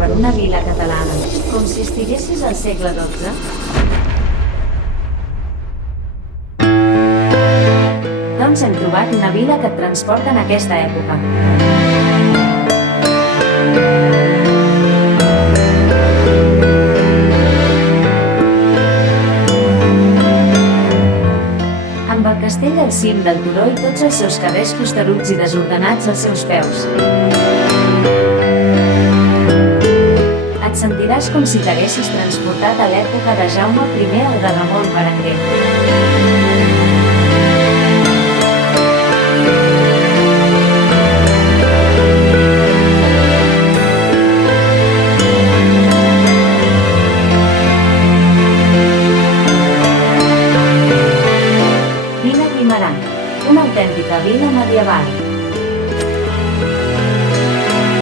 per una vila catalana, com si estiguessis al segle XII? Doncs hem trobat una vila que et transporta en aquesta època. Amb el castell al cim del turó i tots els seus carrers costeruts i desordenats als seus peus. Et sentiràs com si t'haguessis transportat a l'època de Jaume I o de Ramon Berenguer.